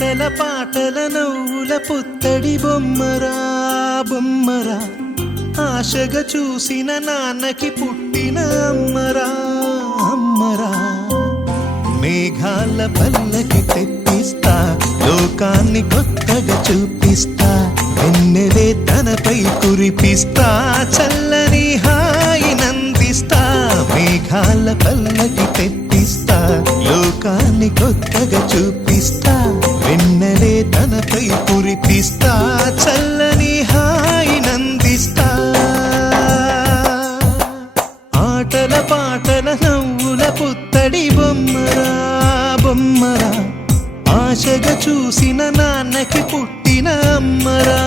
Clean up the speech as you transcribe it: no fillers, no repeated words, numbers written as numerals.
ఆటల పాటల నవ్వుల పుత్తడి బొమ్మరా బొమ్మరా, ఆశగా చూసిన నాన్నకి పుట్టిన అమ్మరా అమ్మరా. మేఘాల పల్లకి తెప్పిస్తా, లోకాన్ని కొత్తగా చూపిస్తా, వెన్నెలే తనపై కురిపిస్తా, చల్లని హాయి నందిస్తా. మేఘాల పల్లకి తెప్పిస్తా, లోకాన్ని కొత్తగా చూపిస్తా, వెన్నెలే తనపై కురిపిస్తా, చల్లని హాయి నందిస్తా. ఆటల పాటల నవ్వుల పుత్తడి బొమ్మరా బొమ్మరా, ఆశగా చూసిన నాన్నకి పుట్టిన అమ్మరా